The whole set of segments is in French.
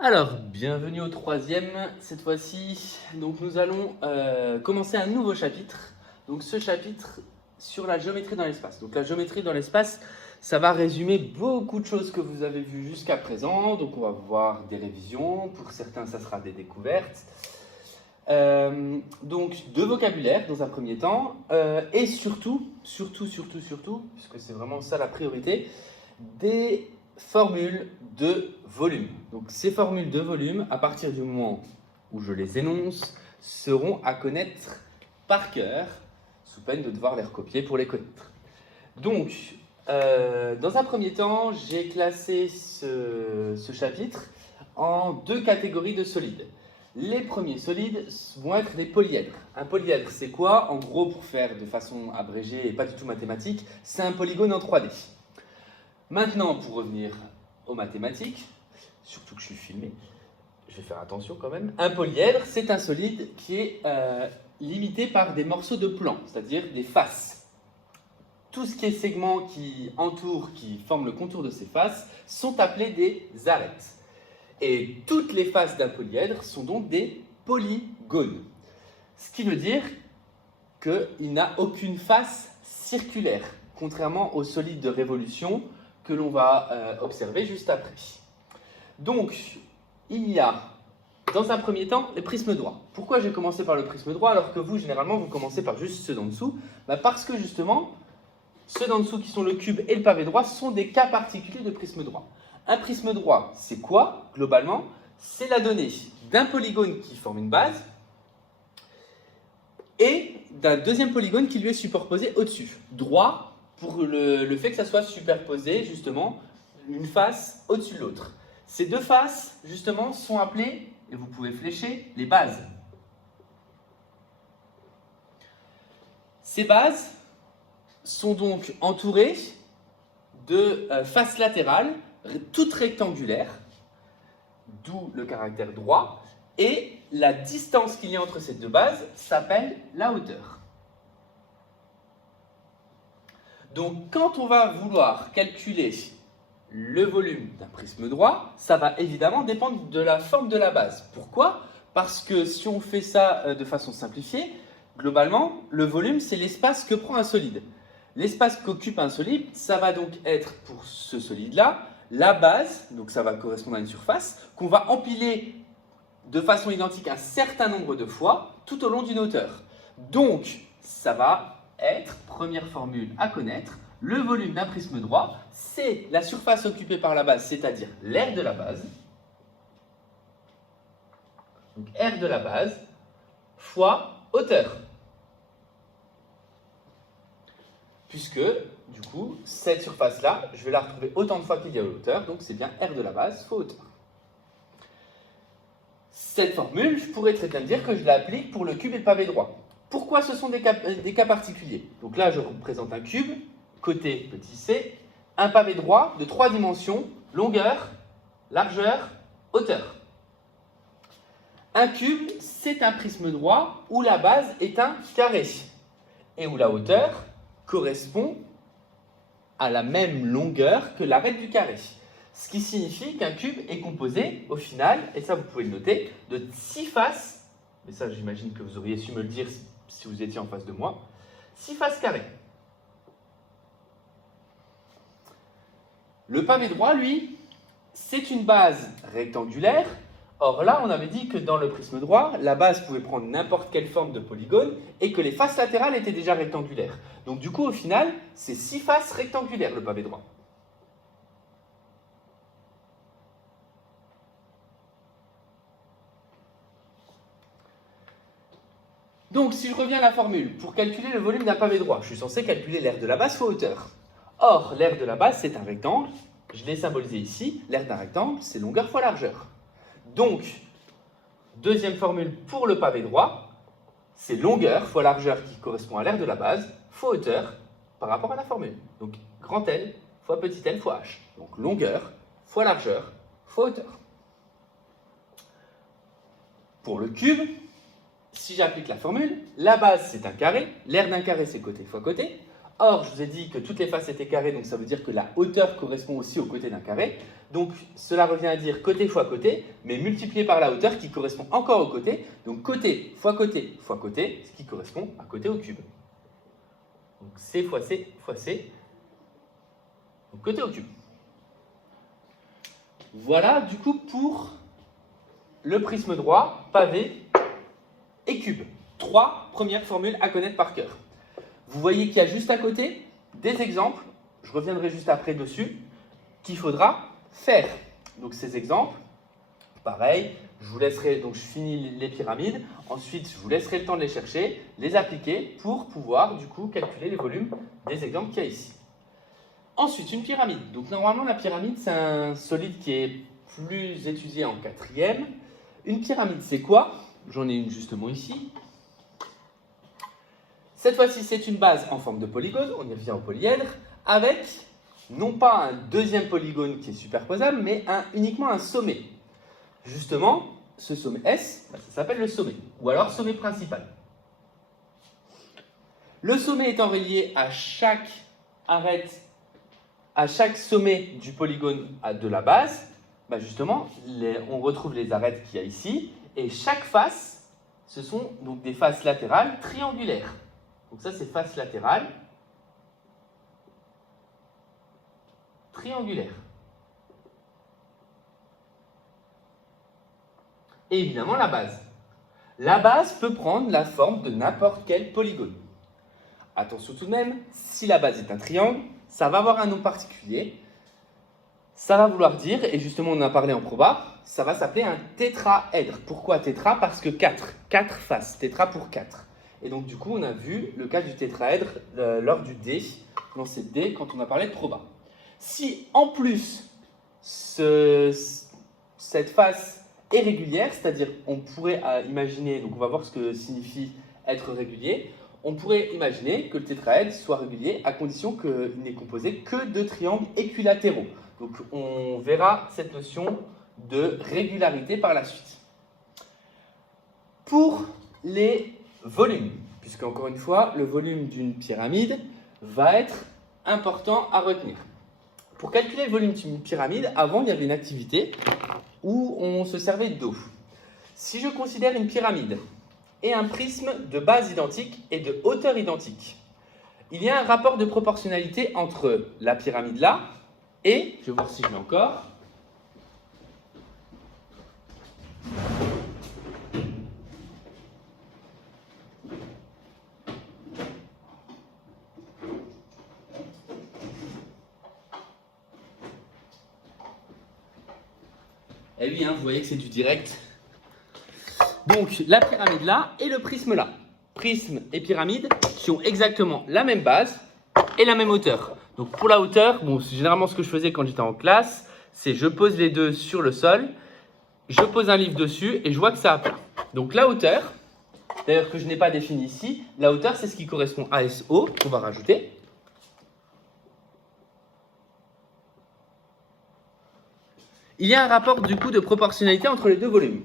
Alors, bienvenue au troisième, cette fois-ci. Donc, nous allons commencer un nouveau chapitre. Donc, ce chapitre sur la géométrie dans l'espace. Donc, la géométrie dans l'espace, ça va résumer beaucoup de choses que vous avez vues jusqu'à présent. Donc, on va voir des révisions. Pour certains, ça sera des découvertes. Donc, de vocabulaire dans un premier temps. Et surtout, puisque c'est vraiment ça la priorité, des formules de volume. Donc ces formules de volume, à partir du moment où je les énonce, seront à connaître par cœur, sous peine de devoir les recopier pour les connaître. Donc, dans un premier temps, j'ai classé ce chapitre en deux catégories de solides. Les premiers solides vont être des polyèdres. Un polyèdre, c'est quoi? En gros, pour faire de façon abrégée et pas du tout mathématique, c'est un polygone en 3D. Maintenant, pour revenir aux mathématiques, surtout que je suis filmé, je vais faire attention quand même. Un polyèdre, c'est un solide qui est limité par des morceaux de plan, c'est-à-dire des faces. Tout ce qui est segments qui entourent, qui forment le contour de ces faces, sont appelés des arêtes. Et toutes les faces d'un polyèdre sont donc des polygones. Ce qui veut dire qu'il n'a aucune face circulaire, contrairement aux solides de révolution que l'on va observer juste après. Donc, il y a, dans un premier temps, les prismes droits. Pourquoi j'ai commencé par le prisme droit alors que vous, généralement, vous commencez par juste ceux d'en dessous? Parce que, justement, ceux d'en dessous qui sont le cube et le pavé droit sont des cas particuliers de prisme droit. Un prisme droit, c'est quoi, globalement? C'est la donnée d'un polygone qui forme une base et d'un deuxième polygone qui lui est superposé au-dessus. Droit, pour le fait que ça soit superposé, justement, une face au-dessus de l'autre. Ces deux faces, justement, sont appelées, et vous pouvez flécher, les bases. Ces bases sont donc entourées de faces latérales, toutes rectangulaires, d'où le caractère droit, et la distance qu'il y a entre ces deux bases s'appelle la hauteur. Donc, quand on va vouloir calculer le volume d'un prisme droit, ça va évidemment dépendre de la forme de la base. Pourquoi? Parce que si on fait ça de façon simplifiée, globalement, le volume, c'est l'espace que prend un solide. L'espace qu'occupe un solide, ça va donc être pour ce solide-là, la base, donc ça va correspondre à une surface, qu'on va empiler de façon identique un certain nombre de fois tout au long d'une hauteur. Donc, ça va être, première formule à connaître, le volume d'un prisme droit, c'est la surface occupée par la base, c'est-à-dire l'aire de la base. Donc, aire de la base fois hauteur. Puisque, du coup, cette surface-là, je vais la retrouver autant de fois qu'il y a hauteur, donc c'est bien aire de la base fois hauteur. Cette formule, je pourrais très bien dire que je l'applique pour le cube et le pavé droit. Pourquoi ce sont des cas particuliers? Donc là, je représente un cube, côté petit c, un pavé droit de 3 dimensions, longueur, largeur, hauteur. Un cube, c'est un prisme droit où la base est un carré et où la hauteur correspond à la même longueur que l'arête du carré. Ce qui signifie qu'un cube est composé, au final, et ça vous pouvez le noter, de 6 faces, mais ça j'imagine que vous auriez su me le dire si vous étiez en face de moi, 6 faces carrées. Le pavé droit, lui, c'est une base rectangulaire. Or là, on avait dit que dans le prisme droit, la base pouvait prendre n'importe quelle forme de polygone et que les faces latérales étaient déjà rectangulaires. Donc du coup, au final, c'est 6 faces rectangulaires, le pavé droit. Donc, si je reviens à la formule, pour calculer le volume d'un pavé droit, je suis censé calculer l'aire de la base fois hauteur. Or, l'aire de la base, c'est un rectangle. Je l'ai symbolisé ici. L'aire d'un rectangle, c'est longueur fois largeur. Donc, deuxième formule pour le pavé droit, c'est longueur fois largeur qui correspond à l'aire de la base, fois hauteur par rapport à la formule. Donc, grand L fois petit l fois h. Donc, longueur fois largeur fois hauteur. Pour le cube, si j'applique la formule, la base c'est un carré, l'aire d'un carré c'est côté fois côté. Or, je vous ai dit que toutes les faces étaient carrées, donc ça veut dire que la hauteur correspond aussi au côté d'un carré. Donc, cela revient à dire côté fois côté, mais multiplié par la hauteur qui correspond encore au côté. Donc, côté fois côté fois côté, ce qui correspond à côté au cube. Donc, C fois C fois C, donc côté au cube. Voilà, du coup, pour le prisme droit, pavé et cube. 3 premières formules à connaître par cœur. Vous voyez qu'il y a juste à côté des exemples, je reviendrai juste après dessus, qu'il faudra faire. Donc ces exemples, pareil, je vous laisserai, donc je finis les pyramides, ensuite je vous laisserai le temps de les chercher, les appliquer pour pouvoir du coup calculer les volumes des exemples qu'il y a ici. Ensuite, une pyramide. Donc normalement la pyramide c'est un solide qui est plus étudié en 4e. Une pyramide c'est quoi? J'en ai une justement ici. Cette fois-ci, c'est une base en forme de polygone, on y revient au polyèdre, avec non pas un deuxième polygone qui est superposable, mais uniquement un sommet. Justement, ce sommet S, ça s'appelle le sommet, ou alors sommet principal. Le sommet étant relié à chaque arête, à chaque sommet du polygone de la base, justement, on retrouve les arêtes qu'il y a ici, et chaque face, ce sont donc des faces latérales triangulaires. Donc ça, c'est face latérale, triangulaire. Et évidemment, la base. La base peut prendre la forme de n'importe quel polygone. Attention tout de même, si la base est un triangle, ça va avoir un nom particulier. Ça va vouloir dire, et justement on en a parlé en proba, ça va s'appeler un tétraèdre. Pourquoi tétra? Parce que 4 faces, tétra pour 4. Et donc, du coup, on a vu le cas du tétraèdre lors du D, dans cette D, quand on a parlé de proba. Si, en plus, cette face est régulière, c'est-à-dire, on pourrait imaginer, donc on va voir ce que signifie être régulier, on pourrait imaginer que le tétraèdre soit régulier à condition qu'il n'est composé que de triangles équilatéraux. Donc, on verra cette notion de régularité par la suite. Pour les volume, puisque encore une fois, le volume d'une pyramide va être important à retenir. Pour calculer le volume d'une pyramide, avant il y avait une activité où on se servait d'eau. Si je considère une pyramide et un prisme de base identique et de hauteur identique, il y a un rapport de proportionnalité entre la pyramide là et, je vais voir si je mets encore, eh oui, vous voyez que c'est du direct. Donc, la pyramide là et le prisme là. Prisme et pyramide qui ont exactement la même base et la même hauteur. Donc, pour la hauteur, c'est généralement ce que je faisais quand j'étais en classe, c'est je pose les deux sur le sol, je pose un livre dessus et je vois que ça a plat. Donc, la hauteur, d'ailleurs que je n'ai pas défini ici, la hauteur, c'est ce qui correspond à SO qu'on va rajouter. Il y a un rapport du coup de proportionnalité entre les deux volumes.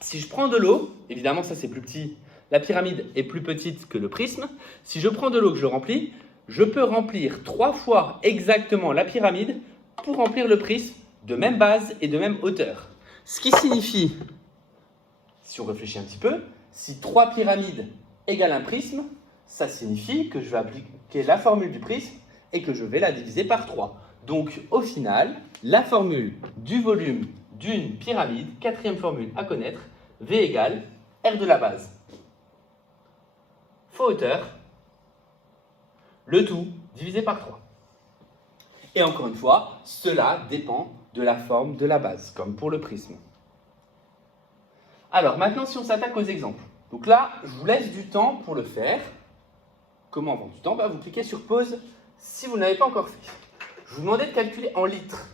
Si je prends de l'eau, évidemment ça c'est plus petit, la pyramide est plus petite que le prisme. Si je prends de l'eau que je remplis, je peux remplir 3 fois exactement la pyramide pour remplir le prisme de même base et de même hauteur. Ce qui signifie, si on réfléchit un petit peu, si 3 pyramides égale un prisme, ça signifie que je vais appliquer la formule du prisme et que je vais la diviser par 3. Donc, au final, la formule du volume d'une pyramide, 4e formule à connaître, V égale R de la base fois hauteur, le tout divisé par 3. Et encore une fois, cela dépend de la forme de la base, comme pour le prisme. Alors, maintenant, si on s'attaque aux exemples. Donc là, je vous laisse du temps pour le faire. Comment avoir du temps? Vous cliquez sur pause si vous ne l'avez pas encore fait. Je vous demandais de calculer en litres,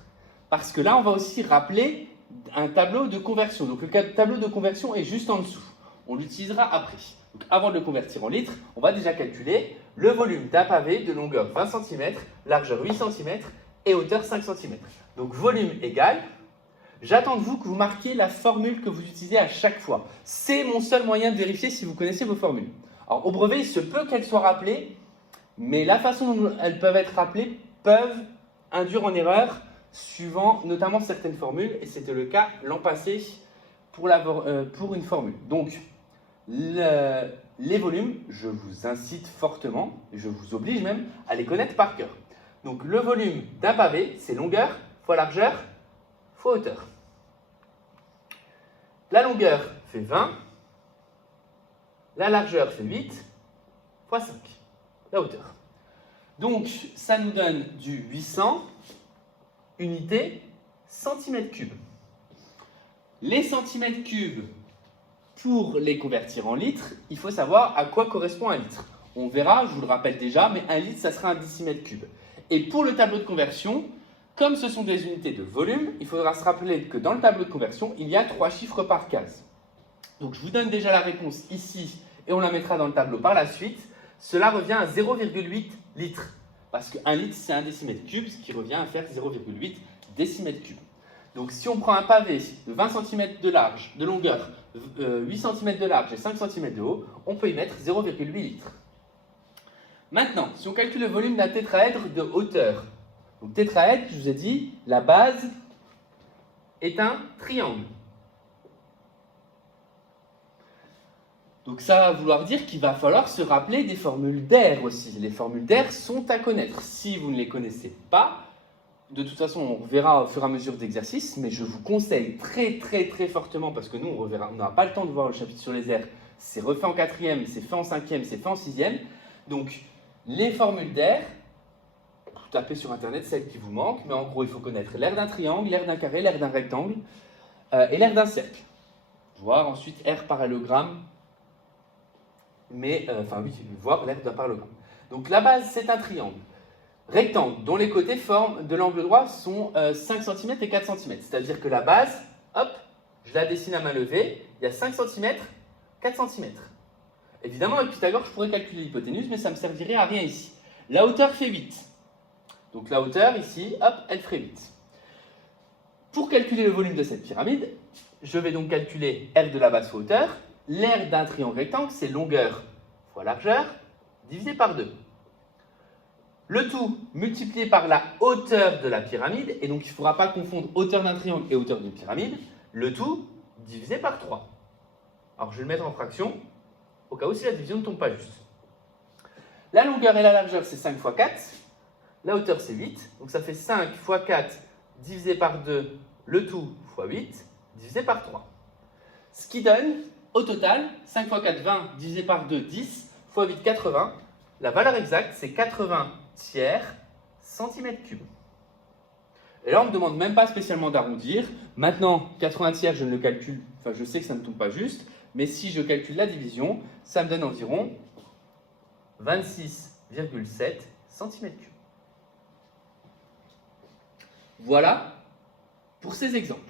parce que là, on va aussi rappeler un tableau de conversion. Donc, le tableau de conversion est juste en dessous. On l'utilisera après. Donc, avant de le convertir en litres, on va déjà calculer le volume d'un pavé de longueur 20 cm, largeur 8 cm et hauteur 5 cm. Donc, volume égal, j'attends de vous que vous marquiez la formule que vous utilisez à chaque fois. C'est mon seul moyen de vérifier si vous connaissez vos formules. Alors, au brevet, il se peut qu'elles soient rappelées, Mais la façon dont elles peuvent être rappelées peuvent induire en erreur, suivant notamment certaines formules, et c'était le cas l'an passé pour une formule. Donc, les volumes, je vous incite fortement, je vous oblige même à les connaître par cœur. Donc, le volume d'un pavé, c'est longueur fois largeur fois hauteur. La longueur fait 20, la largeur fait 8 fois 5, la hauteur. Donc, ça nous donne du 800 unités centimètres cubes. Les centimètres cubes, pour les convertir en litres, il faut savoir à quoi correspond un litre. On verra, je vous le rappelle déjà, mais un litre, ça sera un décimètre cube. Et pour le tableau de conversion, comme ce sont des unités de volume, il faudra se rappeler que dans le tableau de conversion, il y a 3 chiffres par case. Donc, je vous donne déjà la réponse ici et on la mettra dans le tableau par la suite. Cela revient à 0,8 litres. Parce qu'un litre, c'est un décimètre cube, ce qui revient à faire 0,8 décimètres cubes. Donc, si on prend un pavé de 20 cm de large, de longueur, 8 cm de large et 5 cm de haut, on peut y mettre 0,8 litres. Maintenant, si on calcule le volume d'un tétraèdre de hauteur, donc tétraèdre, je vous ai dit, la base est un triangle. Donc ça va vouloir dire qu'il va falloir se rappeler des formules d'air aussi. Les formules d'air sont à connaître. Si vous ne les connaissez pas, de toute façon, on verra au fur et à mesure d'exercices, mais je vous conseille très fortement, parce que nous, on n'aura pas le temps de voir le chapitre sur les airs, c'est refait en 4e, c'est fait en 5e, c'est fait en 6e. Donc, les formules d'air, vous tapez sur Internet celles qui vous manquent, mais en gros, il faut connaître l'air d'un triangle, l'air d'un carré, l'air d'un rectangle et l'air d'un cercle. Voir ensuite R parallélogramme, voir l'air d'un parallélogramme. Donc, la base, c'est un triangle. Rectangle, dont les côtés forment de l'angle droit sont 5 cm et 4 cm. C'est-à-dire que la base, hop, je la dessine à main levée, il y a 5 cm, 4 cm. Évidemment, avec Pythagore, je pourrais calculer l'hypoténuse, mais ça ne me servirait à rien ici. La hauteur fait 8. Donc la hauteur, ici, hop, elle ferait 8. Pour calculer le volume de cette pyramide, je vais donc calculer R de la base fois hauteur. L'aire d'un triangle rectangle, c'est longueur fois largeur, divisé par 2. Le tout multiplié par la hauteur de la pyramide, et donc il ne faudra pas confondre hauteur d'un triangle et hauteur d'une pyramide, le tout divisé par 3. Alors je vais le mettre en fraction, au cas où si la division ne tombe pas juste. La longueur et la largeur, c'est 5 fois 4, la hauteur c'est 8, donc ça fait 5 fois 4 divisé par 2, le tout fois 8, divisé par 3. Ce qui donne, au total, 5 fois 4, 20, divisé par 2, 10, fois 8, 80. La valeur exacte, c'est 80 tiers centimètres cubes. Et là, on ne me demande même pas spécialement d'arrondir. Maintenant, 80 tiers, je ne le calcule, enfin je sais que ça ne tombe pas juste, mais si je calcule la division, ça me donne environ 26,7 cm3. Voilà pour ces exemples.